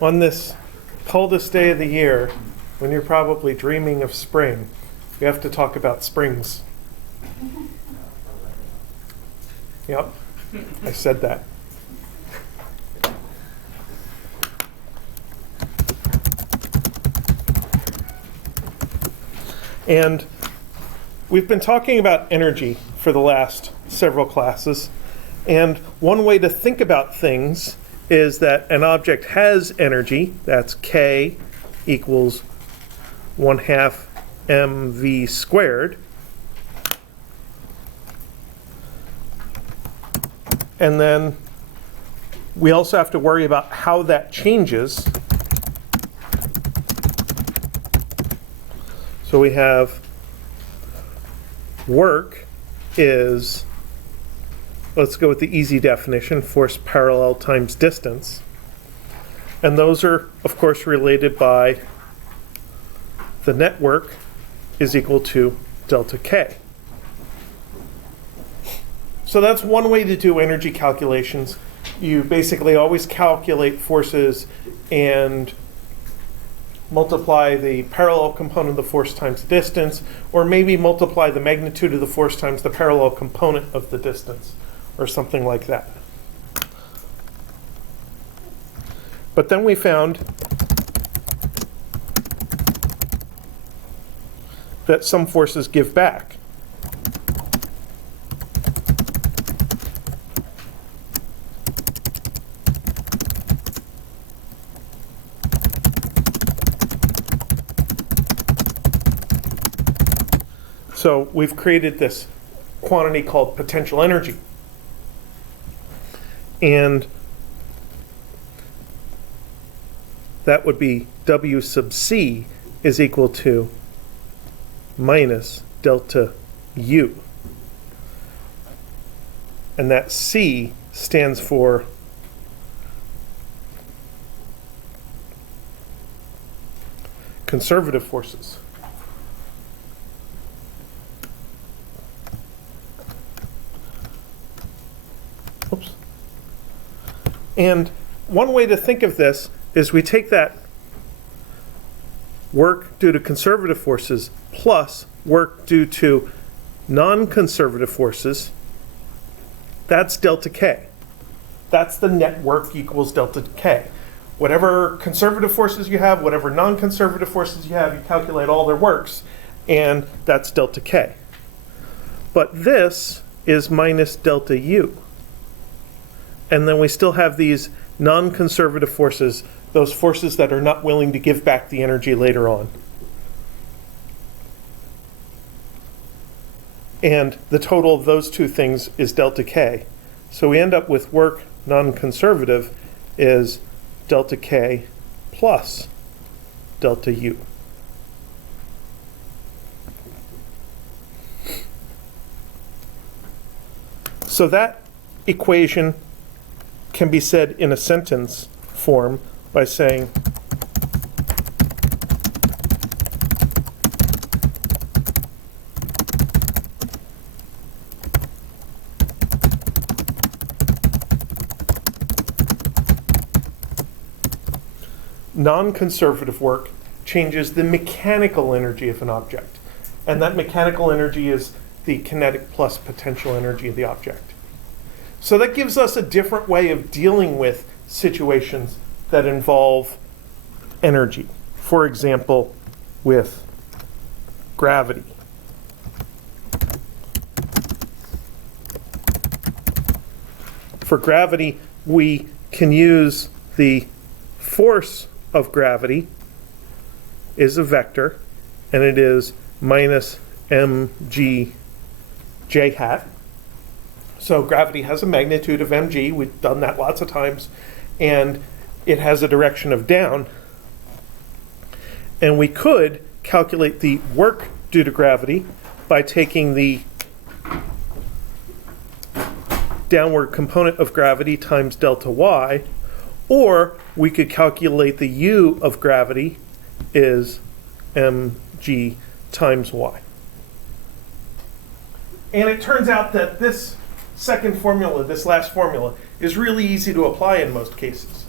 On this coldest day of the year, when you're probably dreaming of spring, we have to talk about springs. Yep, I said that. And we've been talking about energy for the last several classes. And one way to think about things is that an object has energy, that's K equals 1/2 mv squared. And then we also have to worry about how that changes. So we have work is, let's go with the easy definition, force parallel times distance. And those are, of course, related by the net work is equal to delta K. So that's one way to do energy calculations. You basically always calculate forces and multiply the parallel component of the force times distance, or maybe multiply the magnitude of the force times the parallel component of the distance, or something like that. But then we found that some forces give back. So we've created this quantity called potential energy. And that would be W sub C is equal to minus delta U. And that C stands for conservative forces. Oops. And one way to think of this is we take that work due to conservative forces plus work due to non-conservative forces. That's delta K. That's the net work equals delta K. Whatever conservative forces you have, whatever non-conservative forces you have, you calculate all their works, and that's delta K. But this is minus delta U. And then we still have these non-conservative forces, those forces that are not willing to give back the energy later on. And the total of those two things is delta K. So we end up with work non-conservative is delta K plus delta U. So that equation can be said in a sentence form by saying non-conservative work changes the mechanical energy of an object. And that mechanical energy is the kinetic plus potential energy of the object. So that gives us a different way of dealing with situations that involve energy. For example, with gravity. For gravity, we can use the force of gravity is a vector, and it is minus mg j hat. So gravity has a magnitude of mg, we've done that lots of times, and it has a direction of down. And we could calculate the work due to gravity by taking the downward component of gravity times delta y, or we could calculate the u of gravity is mg times y. And it turns out that this second formula, this last formula, is really easy to apply in most cases.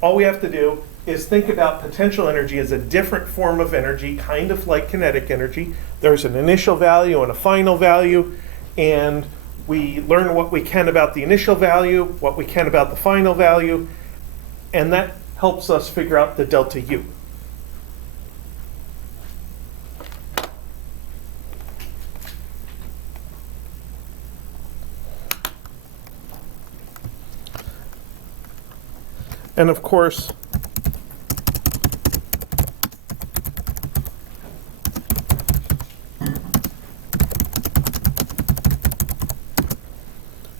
all we have to do is think about potential energy as a different form of energy, kind of like kinetic energy. There's an initial value and a final value, and we learn what we can about the initial value, what we can about the final value, and that helps us figure out the delta U. And of course,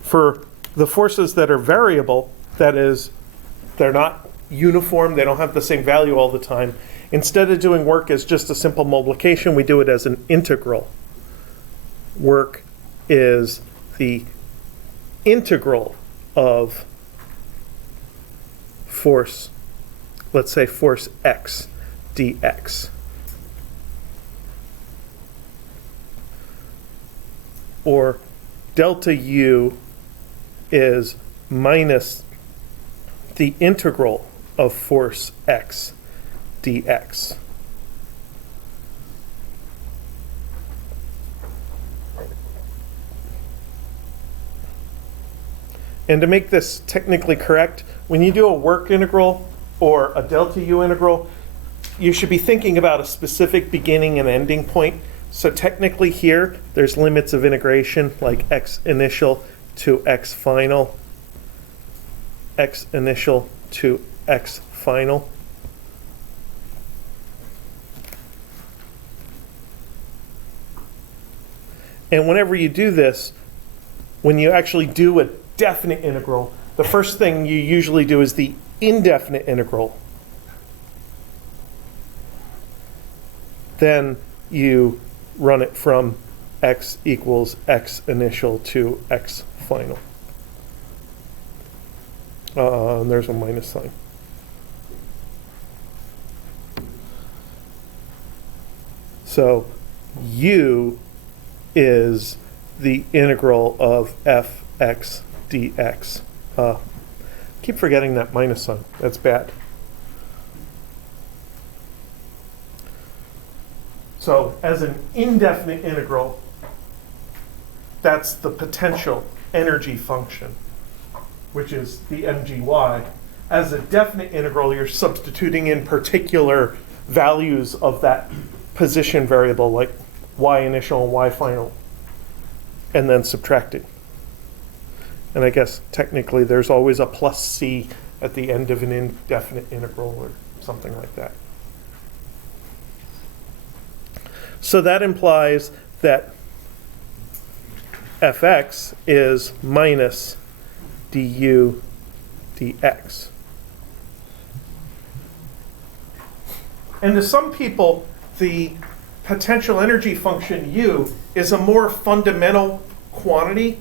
for the forces that are variable, that is, they're not uniform, they don't have the same value all the time, instead of doing work as just a simple multiplication, we do it as an integral. Work is the integral of force, let's say force x dx. Or delta U is minus the integral of force x dx. And to make this technically correct, when you do a work integral or a delta U integral, you should be thinking about a specific beginning and ending point. So technically here, there's limits of integration, like x initial to x final, x initial to x final. And whenever you do this, when you actually do a definite integral, the first thing you usually do is the indefinite integral. Then you run it from x equals x initial to x final. And there's a minus sign. So U is the integral of fx dx. Keep forgetting that minus sign. That's bad. So as an indefinite integral, that's the potential energy function, which is the mgy. As a definite integral, you're substituting in particular values of that position variable, like y initial and y final, and then subtracting. And I guess technically there's always a plus c at the end of an indefinite integral or something like that. So that implies that fx is minus du dx. And to some people, the potential energy function U is a more fundamental quantity.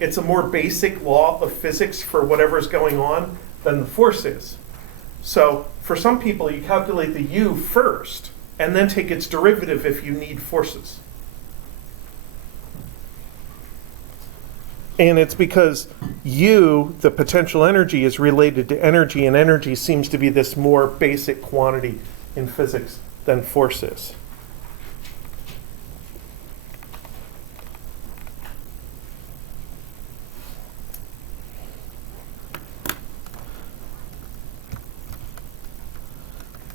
It's a more basic law of physics for whatever's going on than the force is. So for some people, you calculate the U first and then take its derivative if you need forces. And it's because U, the potential energy, is related to energy, and energy seems to be this more basic quantity in physics than force is.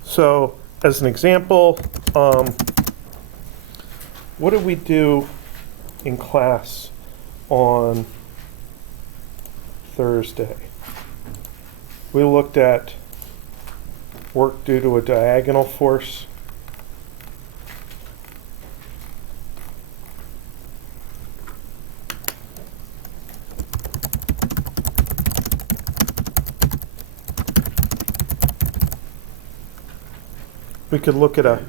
So, as an example, what did we do in class on Thursday? We looked at work due to a diagonal force. We could look at a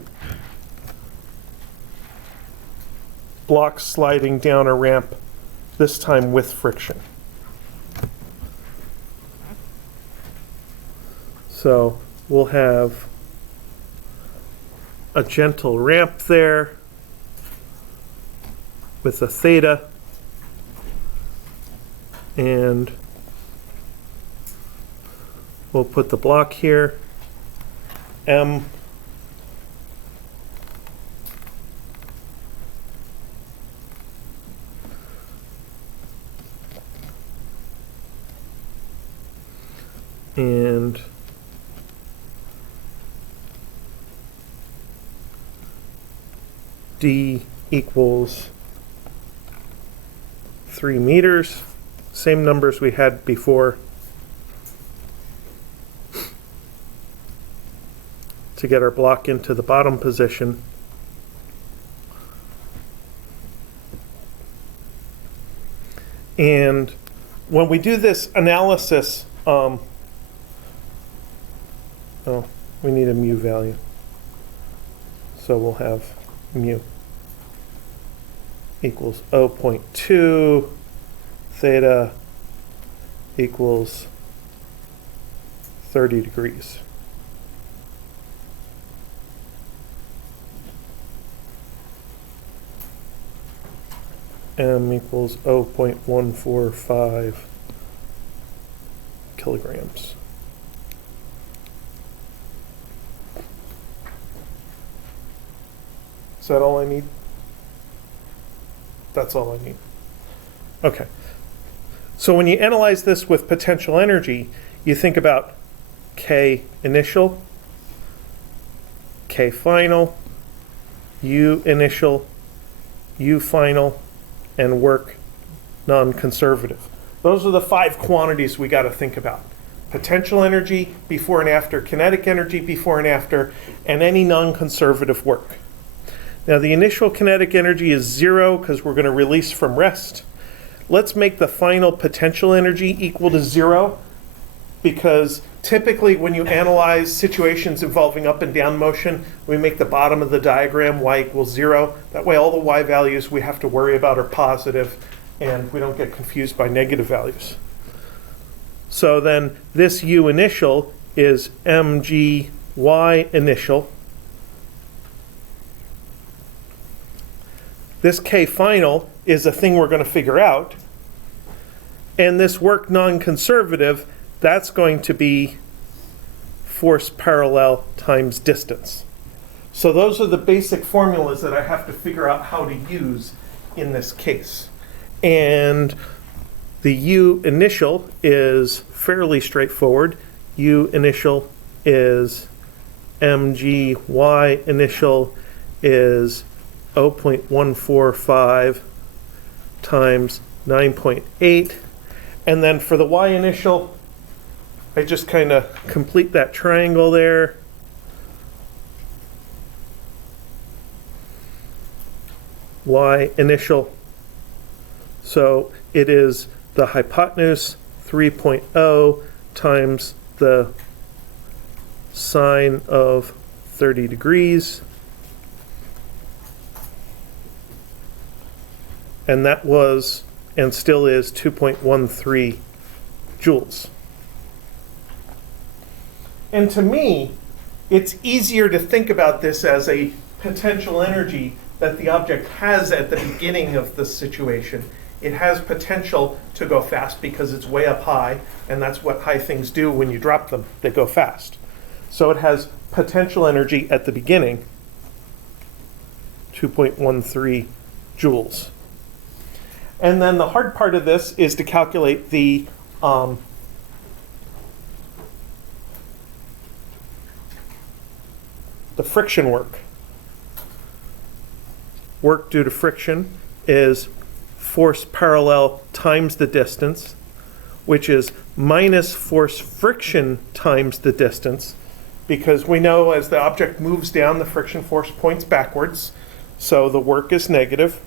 block sliding down a ramp, this time with friction. So we'll have a gentle ramp there with a theta, we'll put the block here, M and D equals 3 meters, same numbers we had before to get our block into the bottom position. And when we do this analysis, oh, we need a mu value. So we'll have mu equals 0.2, theta equals 30 degrees. M equals 0.145 kilograms. Is that all I need? That's all I need. Okay. So when you analyze this with potential energy, you think about K initial, K final, U initial, U final, and work non-conservative. Those are the 5 quantities we got to think about. Potential energy before and after, kinetic energy before and after, and any non-conservative work. Now the initial kinetic energy is 0 because we're going to release from rest. Let's make the final potential energy equal to 0, because typically when you analyze situations involving up and down motion, we make the bottom of the diagram y equals 0. That way all the y values we have to worry about are positive and we don't get confused by negative values. So then this u initial is mg y initial. This K final is a thing we're going to figure out. And this work non-conservative, that's going to be force parallel times distance. So those are the basic formulas that I have to figure out how to use in this case. And the U initial is fairly straightforward. U initial is mg, Y initial is 0.145 times 9.8. And then for the Y initial, I just kind of complete that triangle there. Y initial. So it is the hypotenuse 3.0 times the sine of 30 degrees. And that was, and still is, 2.13 joules. And to me, it's easier to think about this as a potential energy that the object has at the beginning of the situation. It has potential to go fast because it's way up high, and that's what high things do when you drop them. They go fast. So it has potential energy at the beginning, 2.13 joules. And then the hard part of this is to calculate the friction work. Work due to friction is force parallel times the distance, which is minus force friction times the distance, because we know as the object moves down, the friction force points backwards, so the work is negative.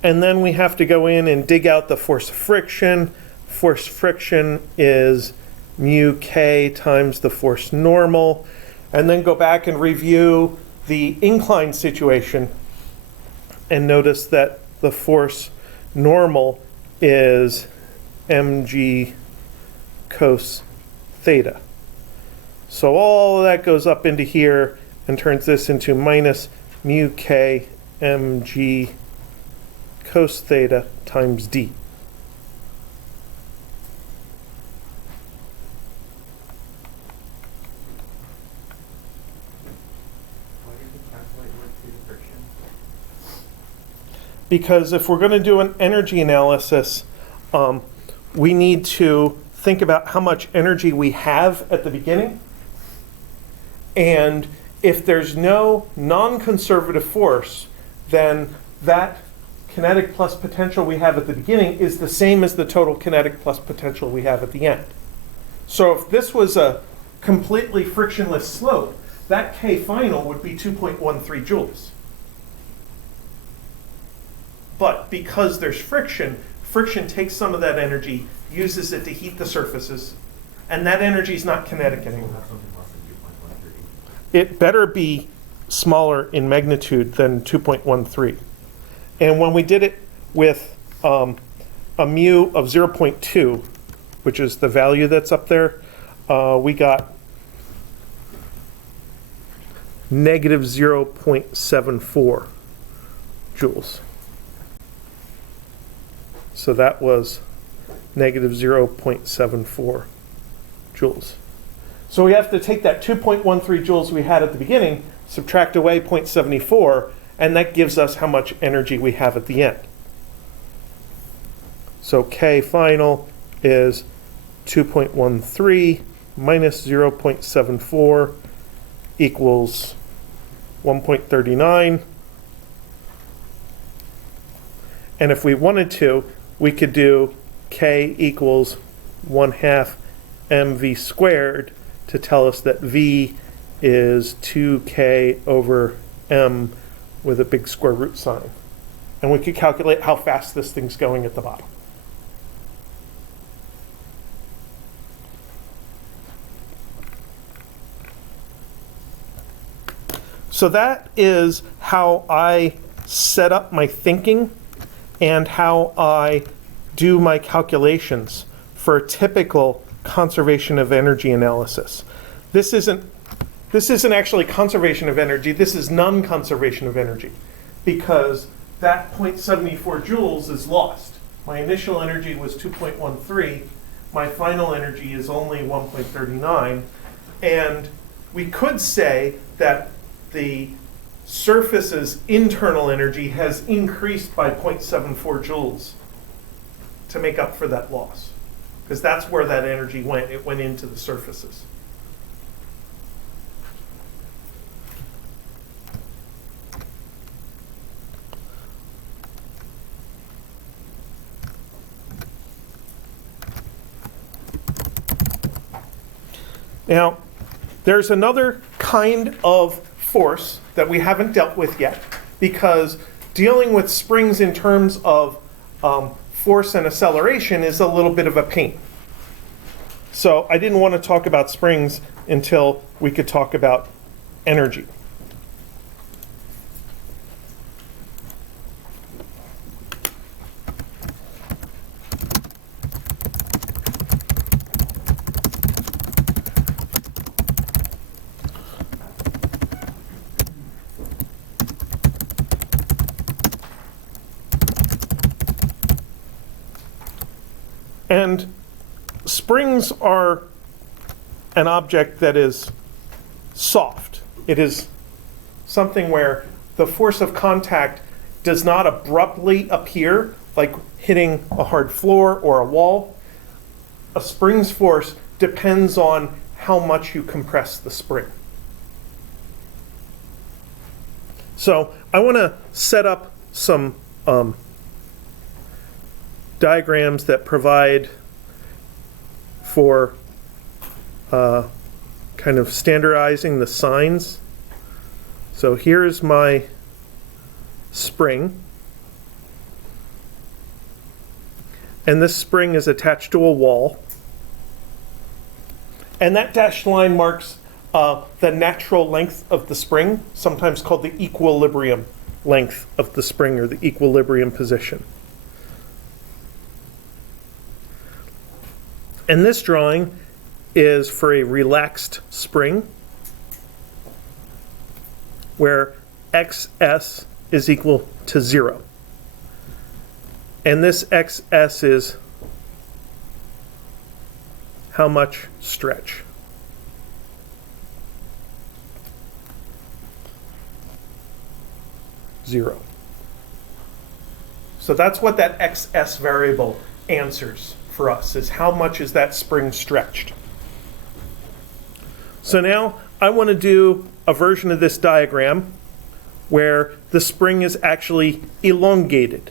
And then we have to go in and dig out the force of friction. Force friction is mu k times the force normal. And then go back and review the incline situation and notice that the force normal is mg cos theta. So all of that goes up into here and turns this into minus mu k mg cos theta times d. because if we're going to do an energy analysis, we need to think about how much energy we have at the beginning. And if there's no non-conservative force, then that kinetic plus potential we have at the beginning is the same as the total kinetic plus potential we have at the end. So if this was a completely frictionless slope, that K final would be 2.13 joules. But because there's friction, friction takes some of that energy, uses it to heat the surfaces, and that energy is not kinetic anymore. It better be smaller in magnitude than 2.13. And when we did it with a mu of 0.2, which is the value that's up there, we got negative 0.74 joules. So that was negative 0.74 joules. So we have to take that 2.13 joules we had at the beginning, subtract away 0.74, and that gives us how much energy we have at the end. So K final is 2.13 minus 0.74 equals 1.39. And if we wanted to, we could do K equals 1/2 mv squared to tell us that V is 2K over m with a big square root sign. And we could calculate how fast this thing's going at the bottom. So that is how I set up my thinking and how I do my calculations for a typical conservation of energy analysis. This isn't actually conservation of energy, this is non-conservation of energy, because that 0.74 joules is lost. My initial energy was 2.13, my final energy is only 1.39, and we could say that the surface's internal energy has increased by 0.74 joules to make up for that loss, because that's where that energy went. It went into the surfaces. Now, there's another kind of force that we haven't dealt with yet, because dealing with springs in terms of force and acceleration is a little bit of a pain. So I didn't want to talk about springs until we could talk about energy. And springs are an object that is soft. It is something where the force of contact does not abruptly appear, like hitting a hard floor or a wall. A spring's force depends on how much you compress the spring. So I want to set up some diagrams that provide for kind of standardizing the signs. So here's my spring. And this spring is attached to a wall. And that dashed line marks the natural length of the spring, sometimes called the equilibrium length of the spring, or the equilibrium position. And this drawing is for a relaxed spring where XS is equal to 0. And this XS is how much stretch. Zero. So that's what that XS variable answers for us, is how much is that spring stretched. So now I want to do a version of this diagram where the spring is actually elongated.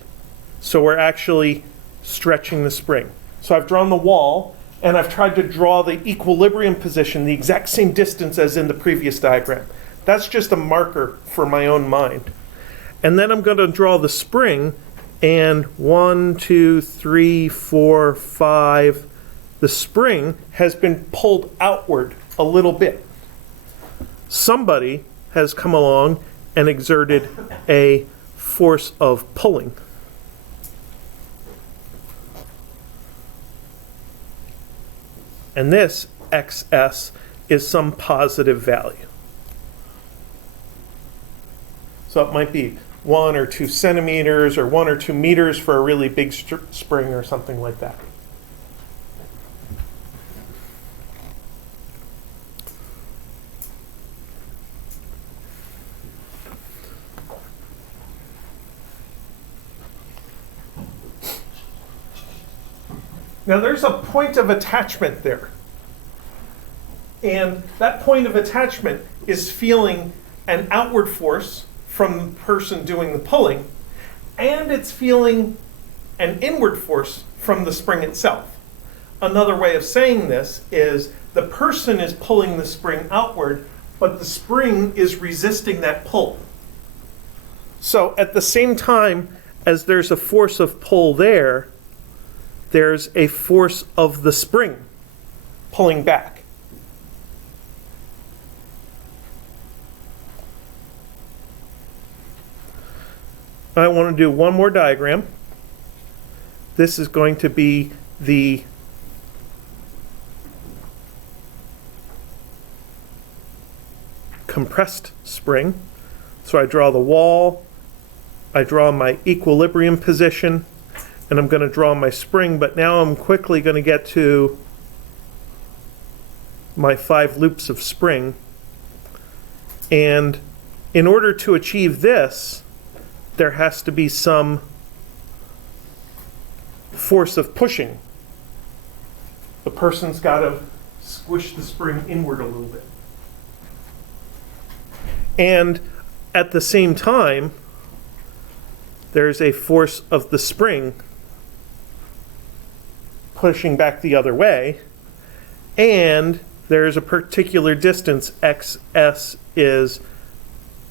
So we're actually stretching the spring. So I've drawn the wall, and I've tried to draw the equilibrium position the exact same distance as in the previous diagram. That's just a marker for my own mind. And then I'm going to draw the spring, and 1, 2, 3, 4, 5. The spring has been pulled outward a little bit. Somebody has come along and exerted a force of pulling. And this XS is some positive value. So it might be 1 or 2 centimeters or 1 or 2 meters for a really big spring or something like that. Now there's a point of attachment there. And that point of attachment is feeling an outward force from the person doing the pulling, and it's feeling an inward force from the spring itself. Another way of saying this is the person is pulling the spring outward, but the spring is resisting that pull. So at the same time as there's a force of pull there, there's a force of the spring pulling back. I want to do one more diagram. This is going to be the compressed spring. So I draw the wall, I draw my equilibrium position, and I'm going to draw my spring, but now I'm quickly going to get to my 5 loops of spring. And in order to achieve this, there has to be some force of pushing. The person's got to squish the spring inward a little bit. And at the same time, there's a force of the spring pushing back the other way, and there's a particular distance, XS is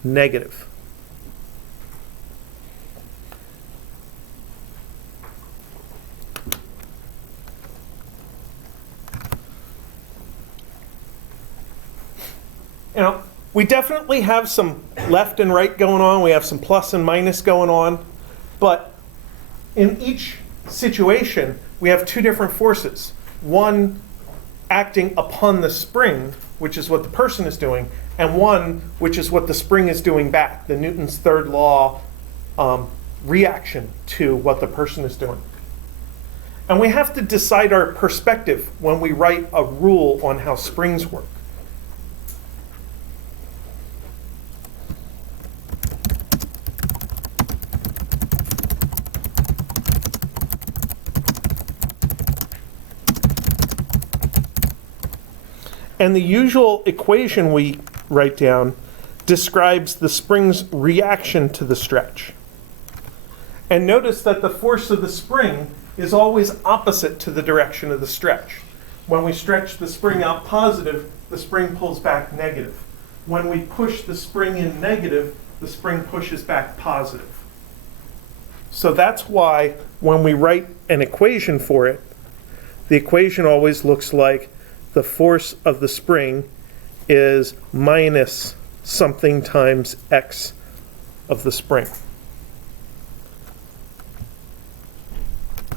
negative. You know, we definitely have some left and right going on, we have some plus and minus going on, but in each situation, we have 2 different forces. One acting upon the spring, which is what the person is doing, and one which is what the spring is doing back, the Newton's third law reaction to what the person is doing. And we have to decide our perspective when we write a rule on how springs work. And the usual equation we write down describes the spring's reaction to the stretch. And notice that the force of the spring is always opposite to the direction of the stretch. When we stretch the spring out positive, the spring pulls back negative. When we push the spring in negative, the spring pushes back positive. So that's why when we write an equation for it, the equation always looks like the force of the spring is minus something times x of the spring.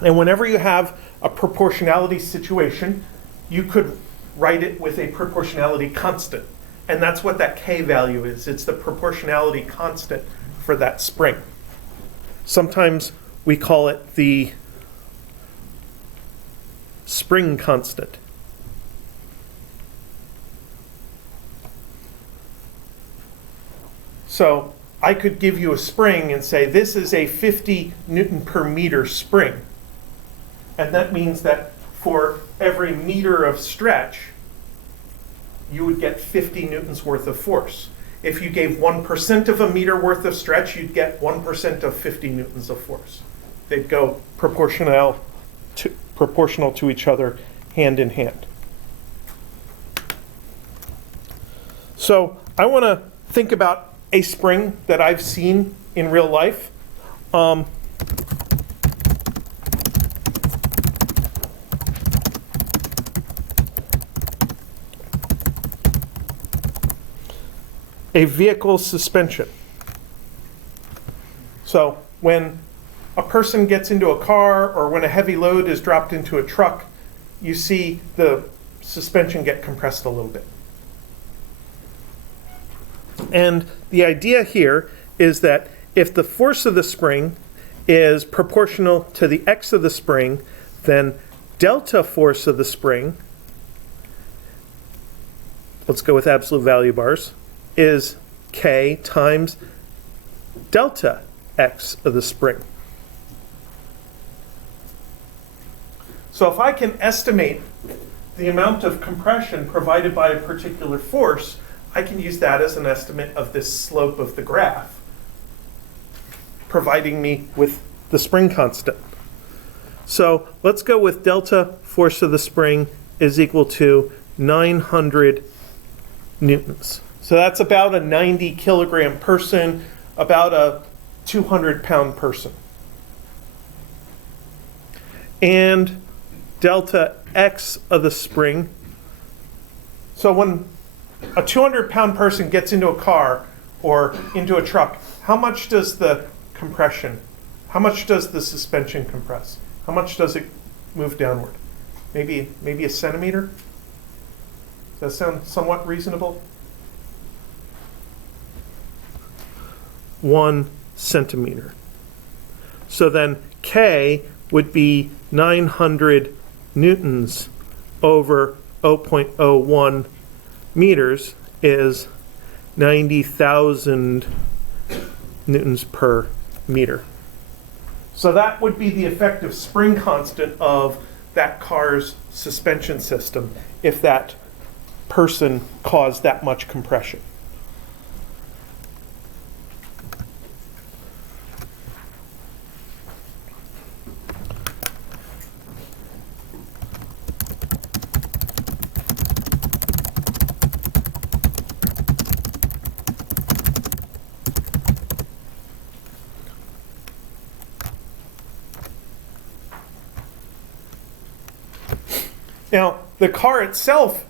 And whenever you have a proportionality situation, you could write it with a proportionality constant. And that's what that k value is. It's the proportionality constant for that spring. Sometimes we call it the spring constant. So I could give you a spring and say this is a 50 Newton per meter spring. And that means that for every meter of stretch, you would get 50 Newtons worth of force. If you gave 1% of a meter worth of stretch, you'd get 1% of 50 Newtons of force. They'd go proportional to each other, hand in hand. So I want to think about a spring that I've seen in real life. A vehicle suspension. So when a person gets into a car or when a heavy load is dropped into a truck, you see the suspension get compressed a little bit. And the idea here is that if the force of the spring is proportional to the x of the spring, then delta force of the spring, let's go with absolute value bars, is k times delta x of the spring. So if I can estimate the amount of compression provided by a particular force, I can use that as an estimate of this slope of the graph, providing me with the spring constant. So let's go with delta force of the spring is equal to 900 newtons. So that's about a 90 kilogram person, about a 200-pound person. And delta x of the spring. So when a 200-pound person gets into a car or into a truck, how much does the compression, how much does the suspension compress? How much does it move downward? Maybe a centimeter? Does that sound somewhat reasonable? 1 centimeter. So then K would be 900 newtons over 0.01 meters is 90,000 newtons per meter. So that would be the effective spring constant of that car's suspension system if that person caused that much compression. Now, the car itself,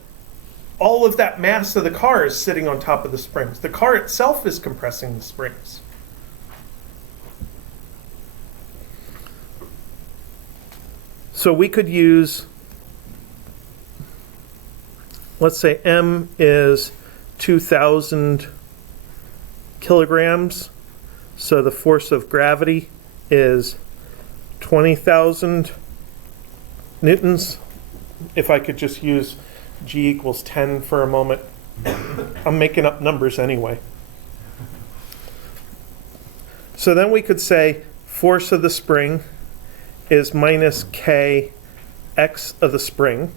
all of that mass of the car is sitting on top of the springs. The car itself is compressing the springs. So we could use, let's say M is 2,000 kilograms. So the force of gravity is 20,000 newtons. If I could just use G equals 10 for a moment. I'm making up numbers anyway. So then we could say force of the spring is minus K x of the spring.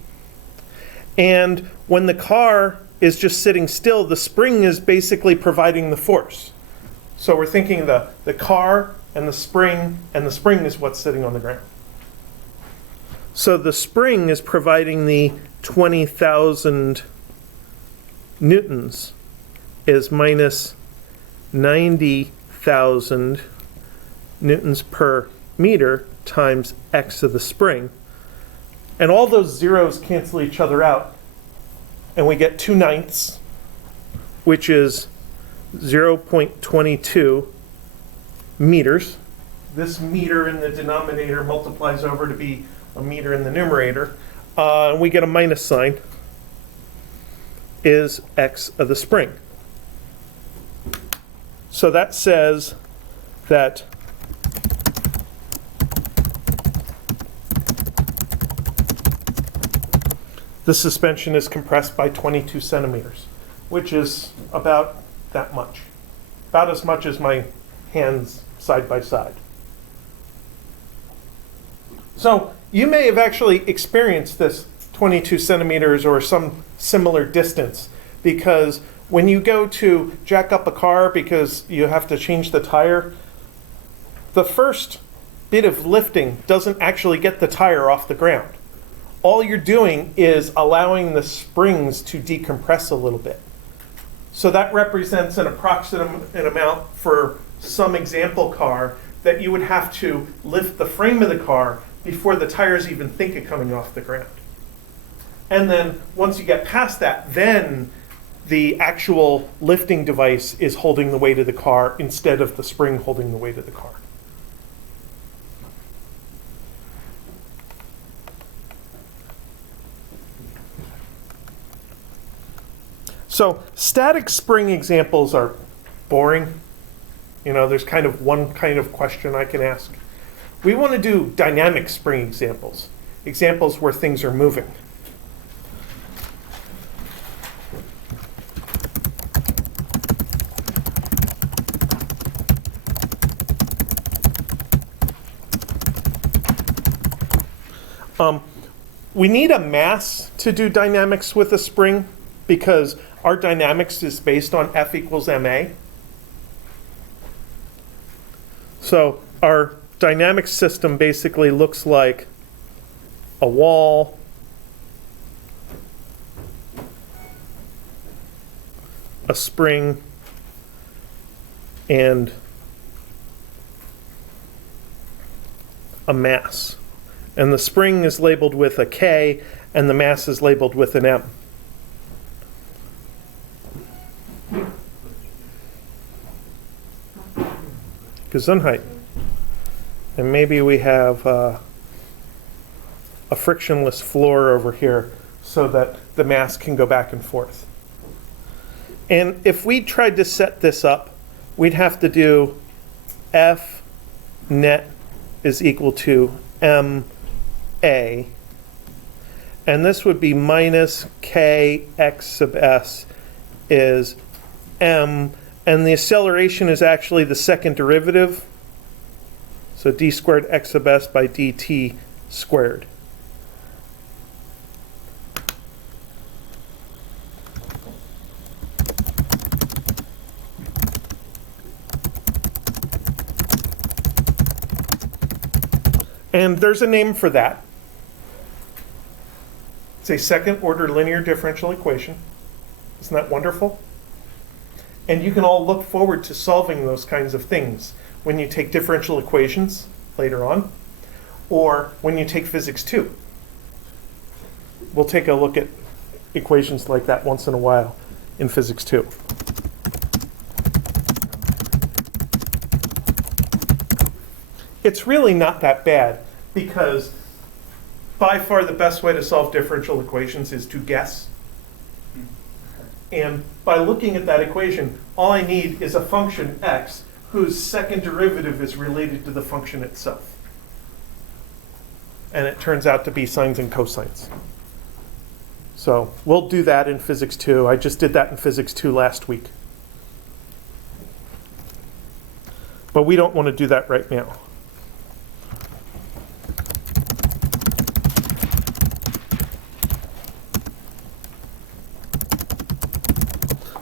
And when the car is just sitting still, the spring is basically providing the force. So we're thinking the car and the spring is what's sitting on the ground. So the spring is providing the 20,000 newtons is minus 90,000 newtons per meter times x of the spring. And all those zeros cancel each other out. And we get 2/9, which is 0.22 meters. This meter in the denominator multiplies over to be a meter in the numerator. And we get a minus sign, is x of the spring. So that says that the suspension is compressed by 22 centimeters, which is about that much. about as much as my hands side by side. So you may have actually experienced this 22 centimeters or some similar distance, because when you go to jack up a car because you have to change the tire, the first bit of lifting doesn't actually get the tire off the ground. All you're doing is allowing the springs to decompress a little bit. So that represents an approximate amount for some example car that you would have to lift the frame of the car before the tires even think of coming off the ground. And then once you get past that, then the actual lifting device is holding the weight of the car instead of the spring holding the weight of the car. So static spring examples are boring. You know, there's kind of one kind of question I can ask. We want to do dynamic spring examples, examples where things are moving. We need a mass to do dynamics with a spring because our dynamics is based on F equals ma. So our dynamic system basically looks like a wall, a spring, and a mass. And the spring is labeled with a K, and the mass is labeled with an M. Gesundheit. And maybe we have a frictionless floor over here so that the mass can go back and forth. And if we tried to set this up, we'd have to do F net is equal to M A, and this would be minus K x sub s is M, and the acceleration is actually the second derivative, so d squared x sub s by dt squared. And there's a name for that. It's a second order linear differential equation. Isn't that wonderful? And you can all look forward to solving those kinds of things when you take differential equations later on, or when you take physics 2. We'll take a look at equations like that once in a while in physics 2. It's really not that bad because by far the best way to solve differential equations is to guess. And by looking at that equation, all I need is a function x whose second derivative is related to the function itself. And it turns out to be sines and cosines. So we'll do that in physics 2. I just did that in physics 2 last week. But we don't want to do that right now.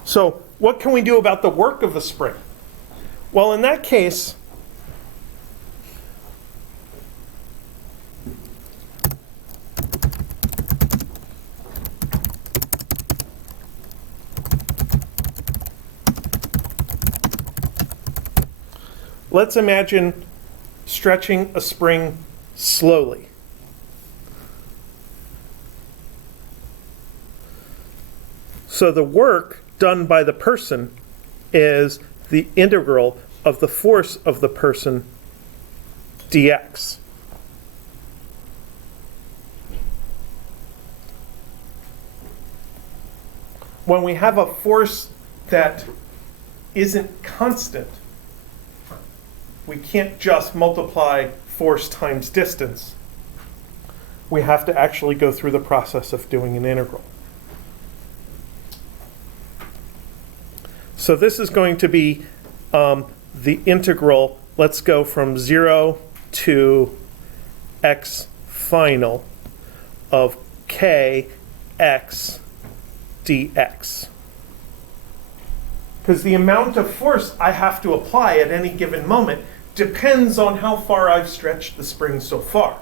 So what can we do about the work of the spring? Well, in that case, let's imagine stretching a spring slowly. So the work done by the person is the integral of the force of the person dx. When we have a force that isn't constant, we can't just multiply force times distance. We have to actually go through the process of doing an integral. So this is going to be the integral, let's go from 0 to x final of kx dx. Because the amount of force I have to apply at any given moment depends on how far I've stretched the spring so far.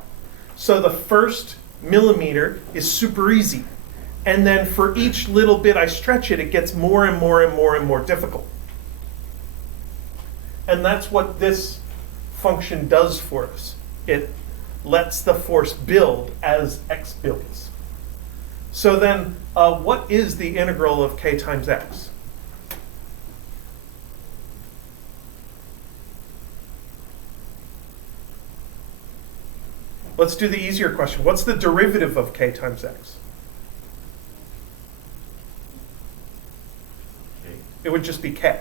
So the first millimeter is super easy. And then for each little bit I stretch it, it gets more and more and more and more difficult. And that's what this function does for us. It lets the force build as x builds. So then, what is the integral of k times x? Let's do the easier question. What's the derivative of k times x? It would just be k.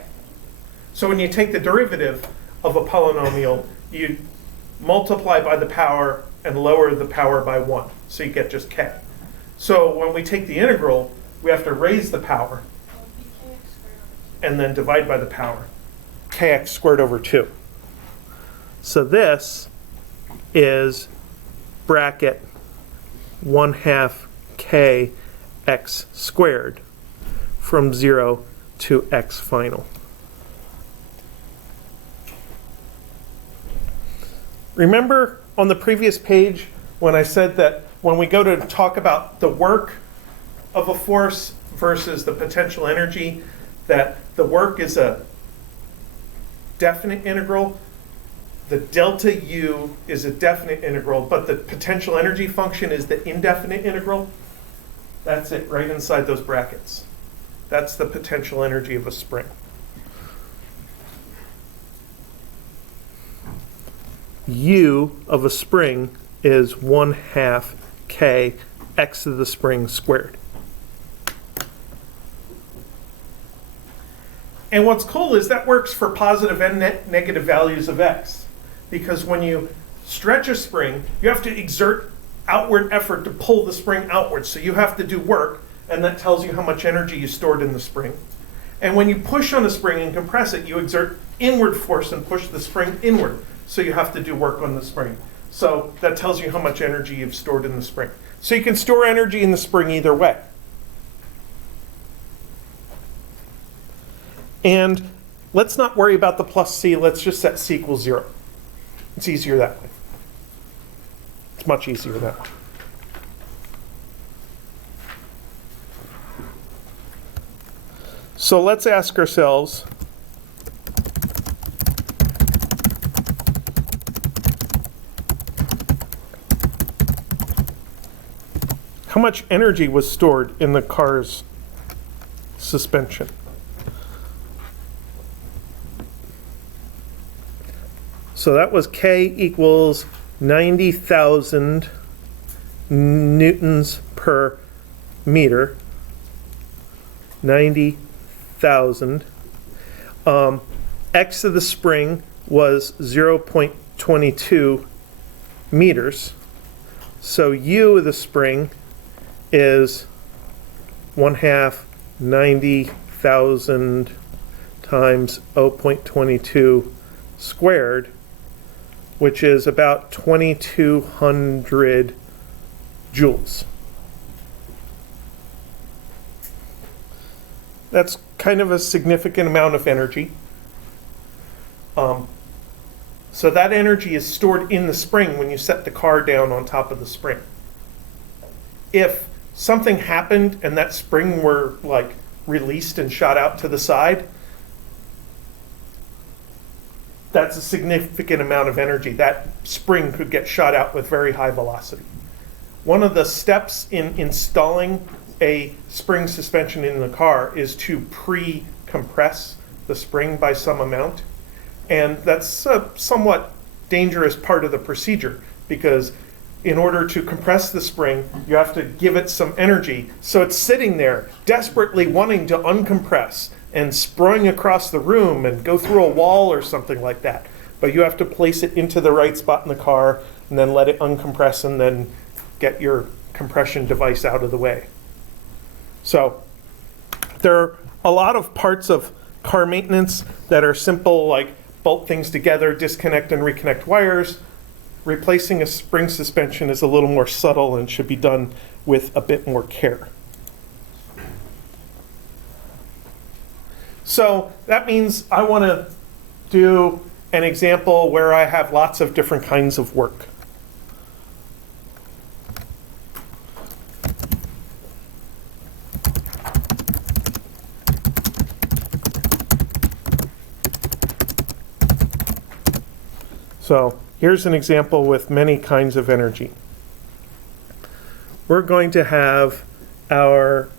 So when you take the derivative of a polynomial, you multiply by the power and lower the power by 1. So you get just k. So when we take the integral, we have to raise the power and then divide by the power. Kx squared over 2. So this is bracket 1/2 kx squared from 0 to x final. Remember on the previous page when I said that when we go to talk about the work of a force versus the potential energy, that the work is a definite integral, the delta U is a definite integral, but the potential energy function is the indefinite integral? That's it, right inside those brackets. That's the potential energy of a spring. U of a spring is 1/2 k x to the spring squared. And what's cool is that works for positive and negative values of x. Because when you stretch a spring, you have to exert outward effort to pull the spring outward. So you have to do work, and that tells you how much energy you stored in the spring. And when you push on a spring and compress it, you exert inward force and push the spring inward. So you have to do work on the spring. So that tells you how much energy you've stored in the spring. So you can store energy in the spring either way. And let's not worry about the plus c. Let's just set c equals 0. It's easier that way. It's much easier that way. So let's ask ourselves, how much energy was stored in the car's suspension? So that was K equals 90,000 newtons per meter. 90,000. X of the spring was 0.22 meters. So U of the spring is 1/2 90,000 times 0.22 squared, which is about 2,200 joules. That's kind of a significant amount of energy. So that energy is stored in the spring when you set the car down on top of the spring. If something happened and that spring were like released and shot out to the side, that's a significant amount of energy. That spring could get shot out with very high velocity. One of the steps in installing a spring suspension in the car is to pre-compress the spring by some amount. And that's a somewhat dangerous part of the procedure, because in order to compress the spring, you have to give it some energy. So it's sitting there desperately wanting to uncompress and spraying across the room and go through a wall or something like that. But you have to place it into the right spot in the car and then let it uncompress and then get your compression device out of the way. So there are a lot of parts of car maintenance that are simple, like bolt things together, disconnect and reconnect wires. Replacing a spring suspension is a little more subtle and should be done with a bit more care. So that means I want to do an example where I have lots of different kinds of work. So here's an example with many kinds of energy. We're going to have our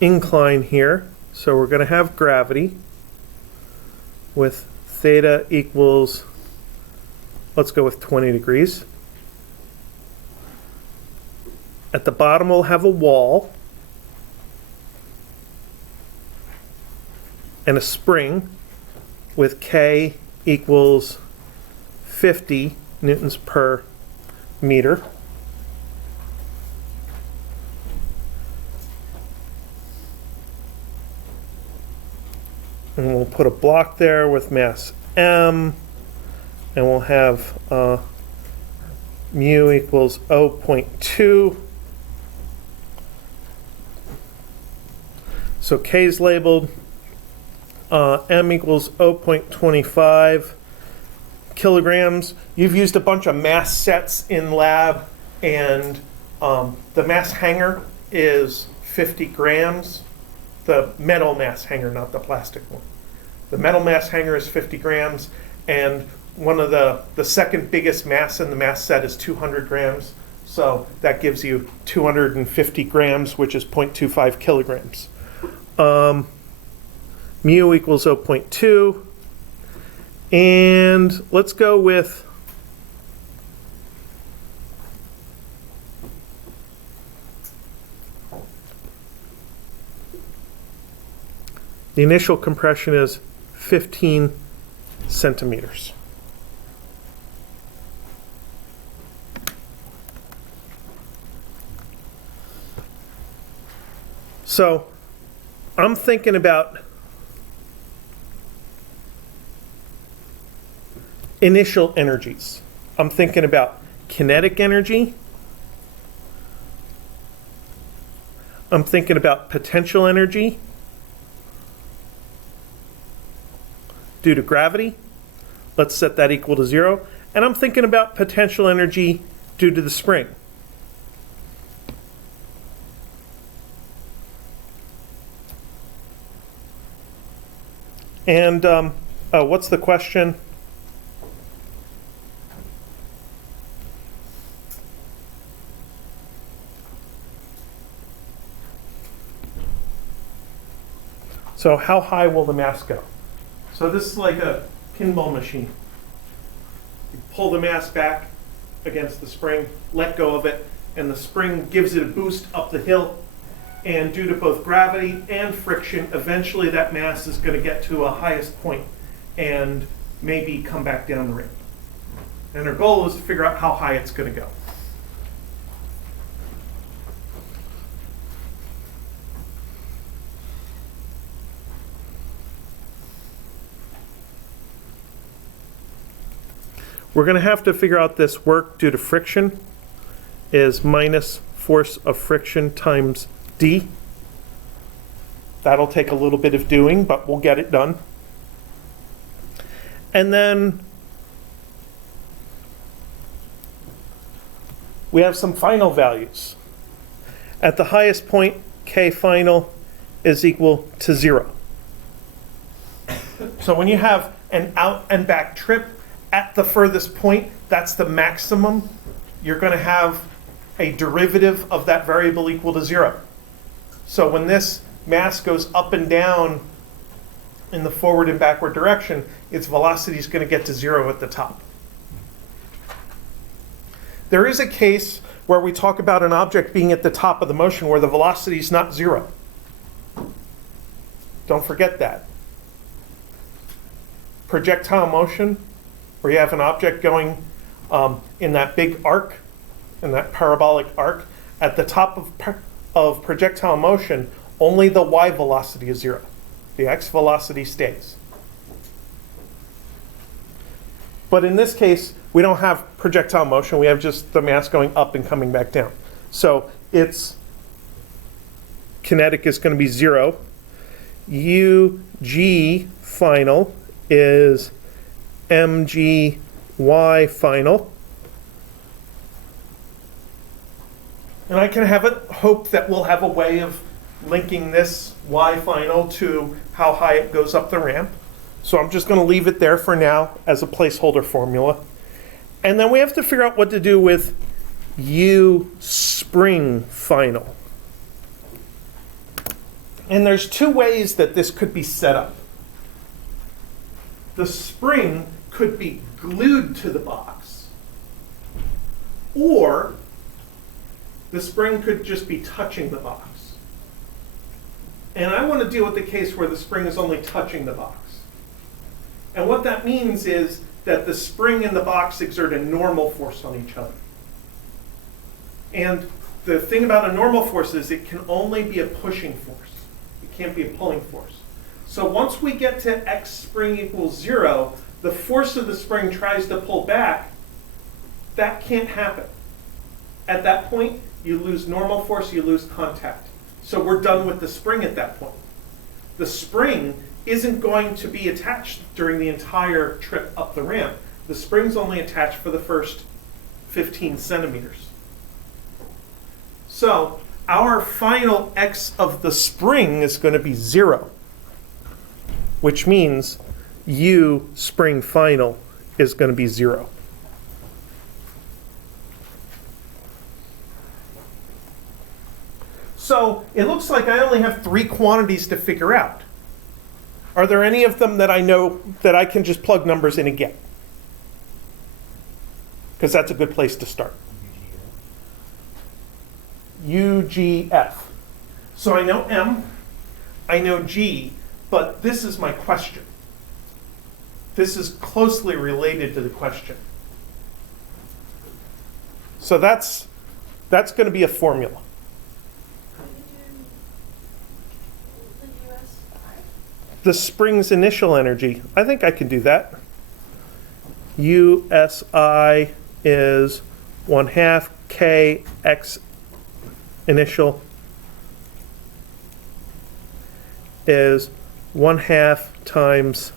incline here. So we're going to have gravity with theta equals, let's go with 20 degrees. At the bottom we'll have a wall and a spring with K equals 50 newtons per meter. And we'll put a block there with mass M, and we'll have mu equals 0.2. So K is labeled. M equals 0.25 kilograms. You've used a bunch of mass sets in lab, and the mass hanger is 50 grams. The metal mass hanger, not the plastic one. The metal mass hanger is 50 grams, and one of the second biggest mass in the mass set is 200 grams. So that gives you 250 grams, which is 0.25 kilograms. Mu equals 0.2. And let's go with the initial compression is 15 centimeters. So I'm thinking about initial energies. I'm thinking about kinetic energy. I'm thinking about potential energy due to gravity. Let's set that equal to 0. And I'm thinking about potential energy due to the spring. And what's the question? So how high will the mass go? So this is like a pinball machine. You pull the mass back against the spring, let go of it, and the spring gives it a boost up the hill. And due to both gravity and friction, eventually that mass is going to get to a highest point and maybe come back down the ramp. And our goal is to figure out how high it's going to go. We're going to have to figure out this work due to friction is minus force of friction times D. That'll take a little bit of doing, but we'll get it done. And then we have some final values. At the highest point, K final is equal to 0. So when you have an out and back trip, at the furthest point, that's the maximum. You're going to have a derivative of that variable equal to 0. So when this mass goes up and down in the forward and backward direction, its velocity is going to get to 0 at the top. There is a case where we talk about an object being at the top of the motion where the velocity is not 0. Don't forget that. Projectile motion, where you have an object going in that big arc, in that parabolic arc, At the top of projectile motion, only the y velocity is 0. The x velocity stays. But in this case, we don't have projectile motion. We have just the mass going up and coming back down. So its kinetic is going to be 0. UG final is mgy final. And I can hope that we'll have a way of linking this y final to how high it goes up the ramp. So I'm just going to leave it there for now as a placeholder formula. And then we have to figure out what to do with U spring final. And there's two ways that this could be set up. The spring could be glued to the box, or the spring could just be touching the box. And I want to deal with the case where the spring is only touching the box. And what that means is that the spring and the box exert a normal force on each other. And the thing about a normal force is it can only be a pushing force. It can't be a pulling force. So once we get to x spring equals 0, the force of the spring tries to pull back. That can't happen. At that point, you lose normal force, you lose contact. So we're done with the spring at that point. The spring isn't going to be attached during the entire trip up the ramp. The spring's only attached for the first 15 centimeters. So our final x of the spring is going to be 0, which means U spring final is going to be 0. So it looks like I only have 3 quantities to figure out. Are there any of them that I know that I can just plug numbers in and get? Because that's a good place to start. UGF. So I know M, I know G, but this is my question. This is closely related to the question. So that's going to be a formula. The spring's initial energy, I think I can do that. USI is 1/2 kx initial is 1/2 times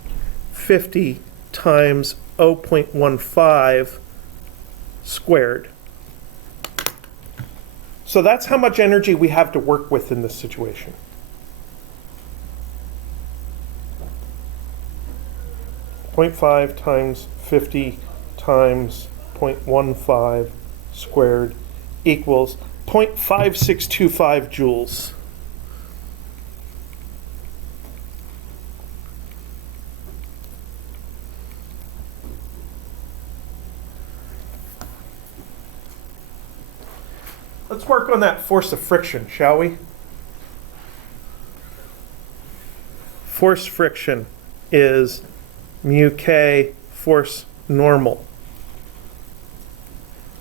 50 times 0.15 squared. So that's how much energy we have to work with in this situation. .5 times 50 times 0.15 squared equals 0.5625 joules. Let's work on that force of friction, shall we? Force friction is mu k force normal.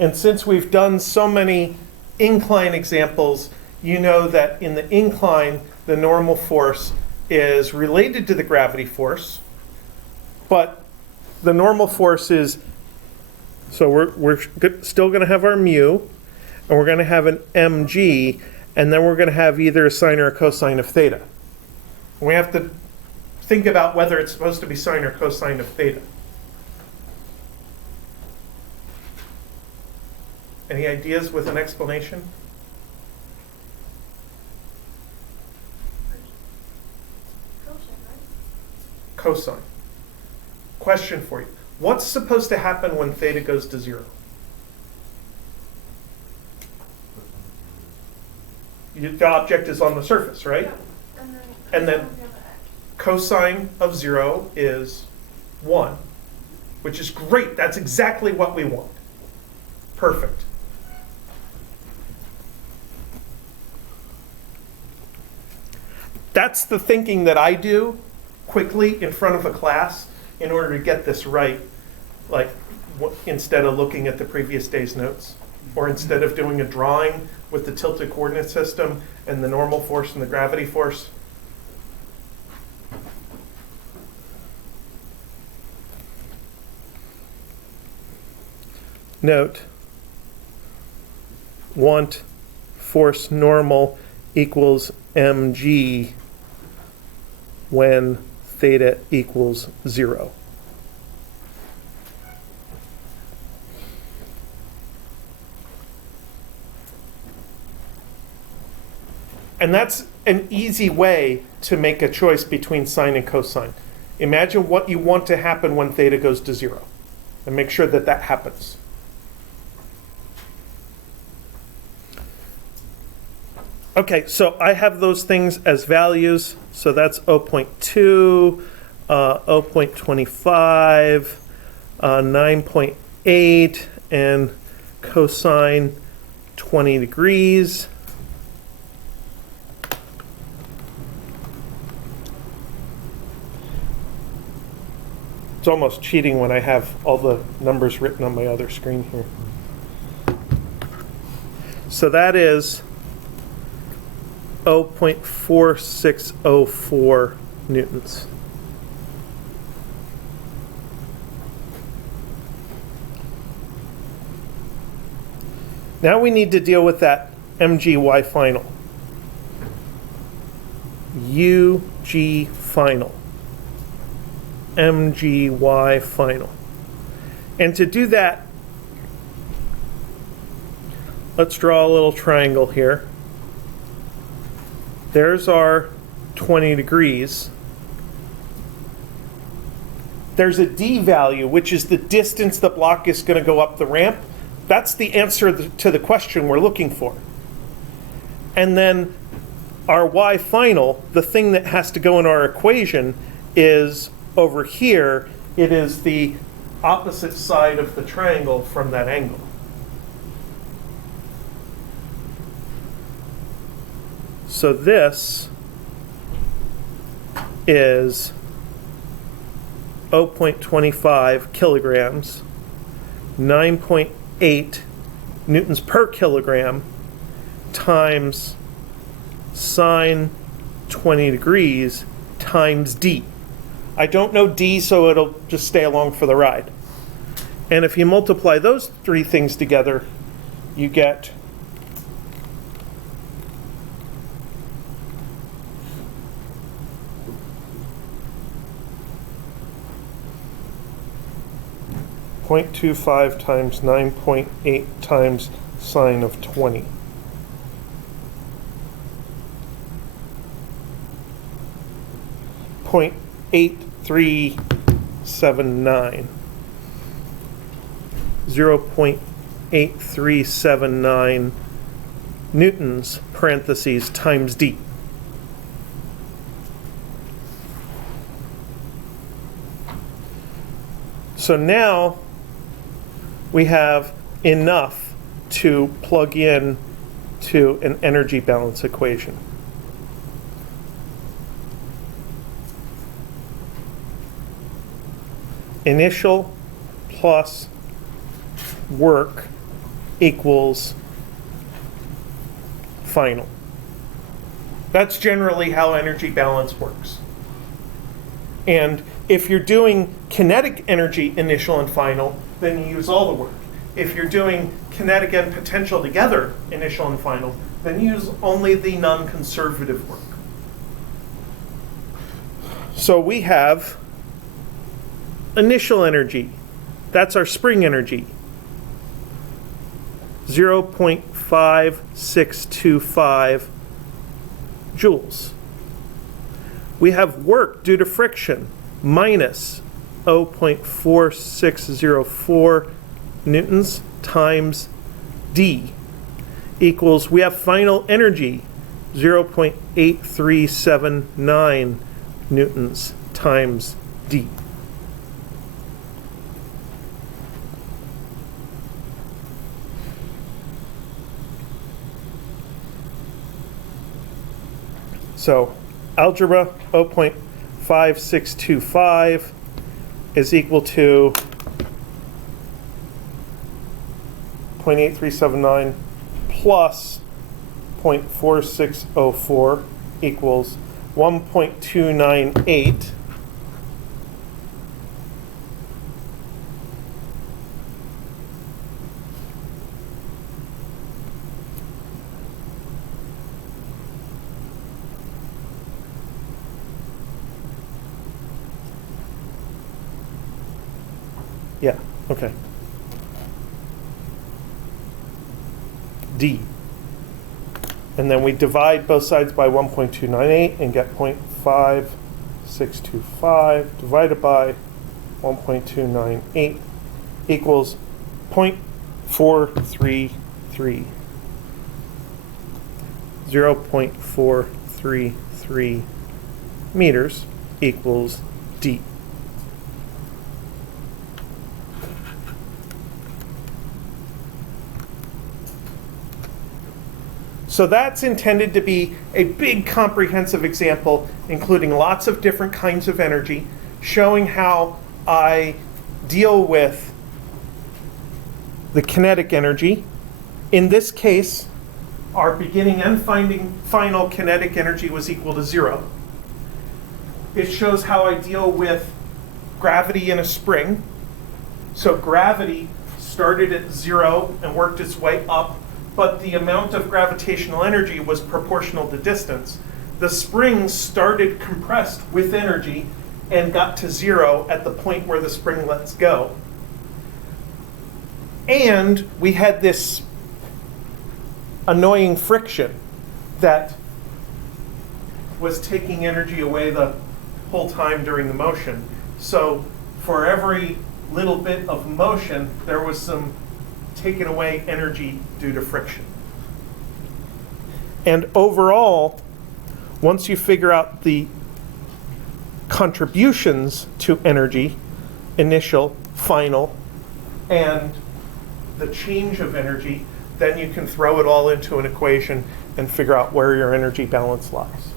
And since we've done so many incline examples, you know that in the incline, the normal force is related to the gravity force, but the normal force is, so we're still going to have our mu, and we're going to have an mg, and then we're going to have either a sine or a cosine of theta. We have to think about whether it's supposed to be sine or cosine of theta. Any ideas with an explanation? Cosine. Question for you. What's supposed to happen when theta goes to 0? The object is on the surface, right? Yeah. And then cosine of 0 is 1, which is great. That's exactly what we want. Perfect. That's the thinking that I do quickly in front of a class in order to get this right, like instead of looking at the previous day's notes. or instead of doing a drawing with the tilted coordinate system and the normal force and the gravity force. Note, want force normal equals mg when theta equals 0. And that's an easy way to make a choice between sine and cosine. Imagine what you want to happen when theta goes to 0, and make sure that that happens. Okay, so I have those things as values. So that's 0.2, 0.25, 9.8, and cosine 20 degrees. It's almost cheating when I have all the numbers written on my other screen here. So that is 0.4604 newtons. Now we need to deal with that MGY final. UG final. MGY final. And to do that, let's draw a little triangle here. There's our 20 degrees. There's a D value, which is the distance the block is going to go up the ramp. That's the answer to the question we're looking for. And then our Y final, the thing that has to go in our equation, is over here. It is the opposite side of the triangle from that angle. So this is 0.25 kilograms, 9.8 newtons per kilogram times sine 20 degrees times D. I don't know D, so it'll just stay along for the ride. And if you multiply those three things together, you get 0.25 times 9.8 times sine of 20. Point 0.8379. 0.8379 newtons, parentheses, times D. So now we have enough to plug in to an energy balance equation. Initial plus work equals final. That's generally how energy balance works. And if you're doing kinetic energy initial and final, then you use all the work. If you're doing kinetic and potential together, initial and final, then you use only the non-conservative work. So we have initial energy. That's our spring energy. 0.5625 joules. We have work due to friction, minus 0.4604 newtons times D equals, we have final energy, 0.8379 newtons times D. So algebra 0.5625 is equal to 0.8379 plus 0.4604 equals 1.298. Yeah, okay. D. And then we divide both sides by 1.298 and get 0.5625 divided by 1.298 equals 0.433. 0.433 meters equals D. So that's intended to be a big comprehensive example, including lots of different kinds of energy, showing how I deal with the kinetic energy. In this case, our beginning and final kinetic energy was equal to 0. It shows how I deal with gravity in a spring. So gravity started at 0 and worked its way up, but the amount of gravitational energy was proportional to distance. The spring started compressed with energy and got to 0 at the point where the spring lets go. And we had this annoying friction that was taking energy away the whole time during the motion. So for every little bit of motion, there was some taken away energy due to friction. And overall, once you figure out the contributions to energy, initial, final, and the change of energy, then you can throw it all into an equation and figure out where your energy balance lies.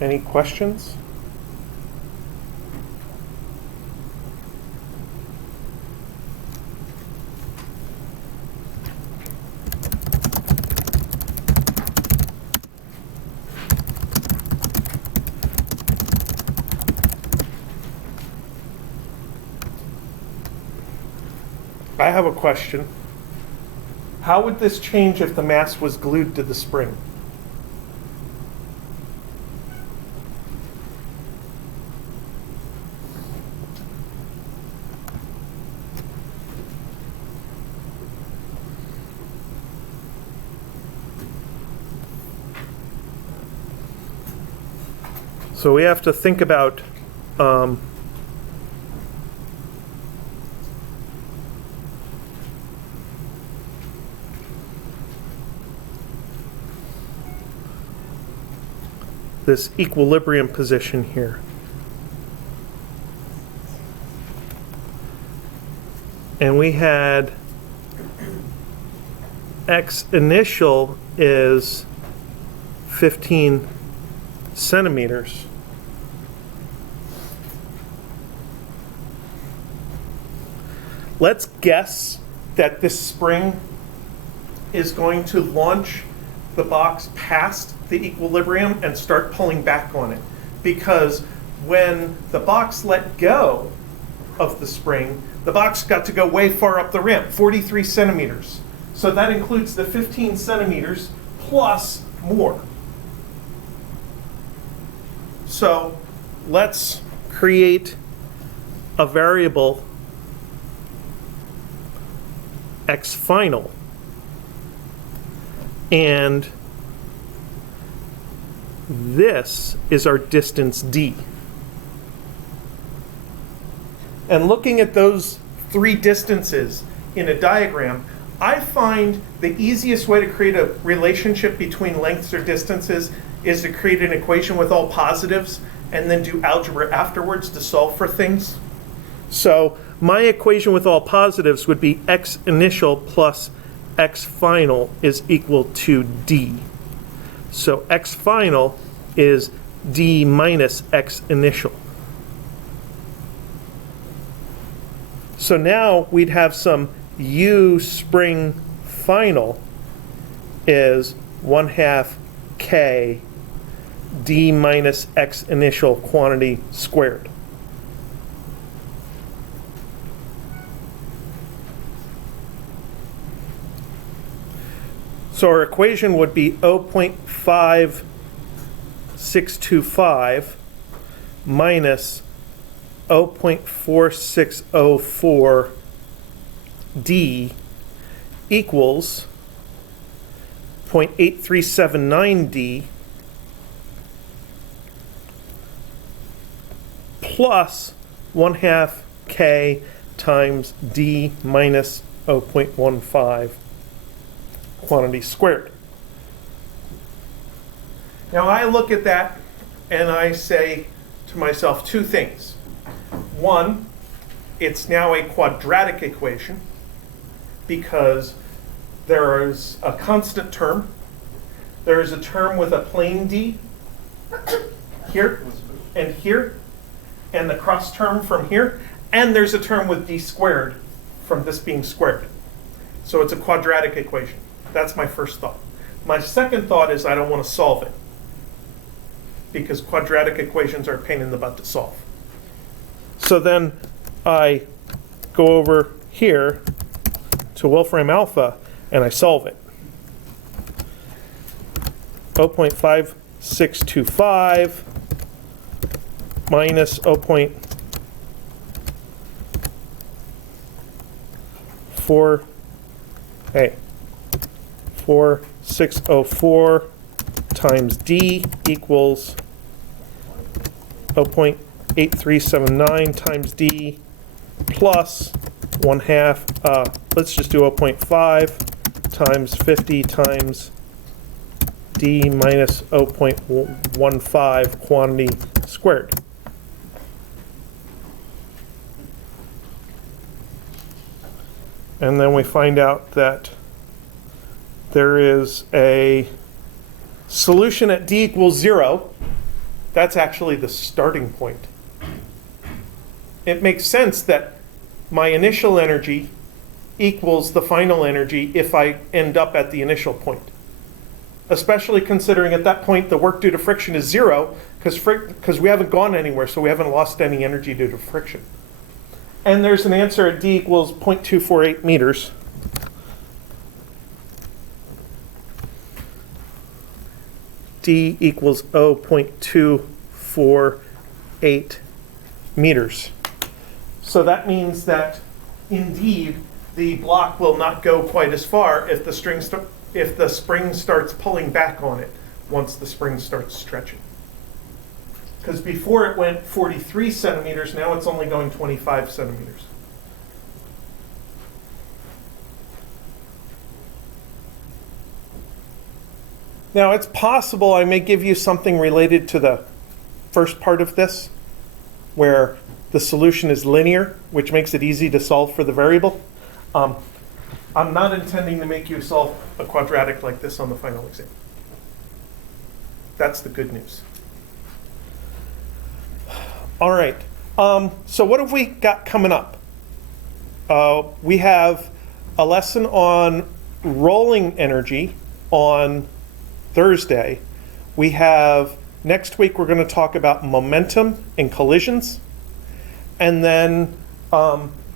Any questions? I have a question. How would this change if the mass was glued to the spring? So we have to think about this equilibrium position here. And we had X initial is 15 centimeters. Let's guess that this spring is going to launch the box past the equilibrium and start pulling back on it. Because when the box let go of the spring, the box got to go way far up the ramp, 43 centimeters. So that includes the 15 centimeters plus more. So let's create a variable x final, and this is our distance d. And looking at those three distances in a diagram, I find the easiest way to create a relationship between lengths or distances is to create an equation with all positives and then do algebra afterwards to solve for things. So my equation with all positives would be x initial plus x final is equal to d. So x final is d minus x initial. So now we'd have some u spring final is 1/2 k d minus x initial quantity squared. So our equation would be 0.5625 minus 0.4604 d equals 0.8379 d plus 1/2 k times d minus 0.15 quantity squared. Now I look at that and I say to myself two things. One, it's now a quadratic equation because there is a constant term. There is a term with a plane d here and here, and the cross term from here, and there's a term with d squared from this being squared. So it's a quadratic equation. That's my first thought. My second thought is I don't want to solve it because quadratic equations are a pain in the butt to solve. So then I go over here to Wolfram alpha and I solve it. 0.5625 minus 0.4604 times d equals 0.8379 times d plus 1/2, let's just do 0.5 times 50 times d minus 0.15 quantity squared. And then we find out that there is a solution at d equals 0. That's actually the starting point. It makes sense that my initial energy equals the final energy if I end up at the initial point. Especially considering at that point the work due to friction is 0 because we haven't gone anywhere, so we haven't lost any energy due to friction. And there's an answer at d equals 0.248 meters. D equals 0.248 meters. So that means that indeed the block will not go quite as far if the spring starts pulling back on it once the spring starts stretching. Because before it went 43 centimeters, now it's only going 25 centimeters. Now it's possible I may give you something related to the first part of this, where the solution is linear, which makes it easy to solve for the variable. I'm not intending to make you solve a quadratic like this on the final exam. That's the good news. All right, so what have we got coming up? We have a lesson on rolling energy on Thursday. We have, next week we're going to talk about momentum and collisions. And then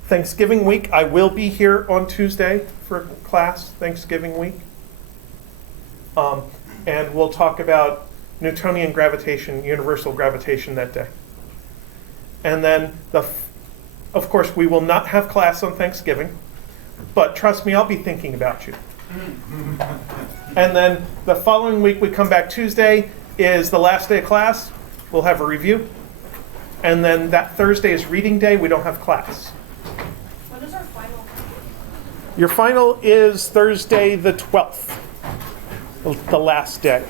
Thanksgiving week, I will be here on Tuesday for class, Thanksgiving week. And we'll talk about Newtonian gravitation, universal gravitation that day. And then, of course, we will not have class on Thanksgiving, but trust me, I'll be thinking about you. And then the following week, we come back Tuesday, is the last day of class. We'll have a review. And then that Thursday is reading day. We don't have class. When is our final? Your final is Thursday the 12th, the last day.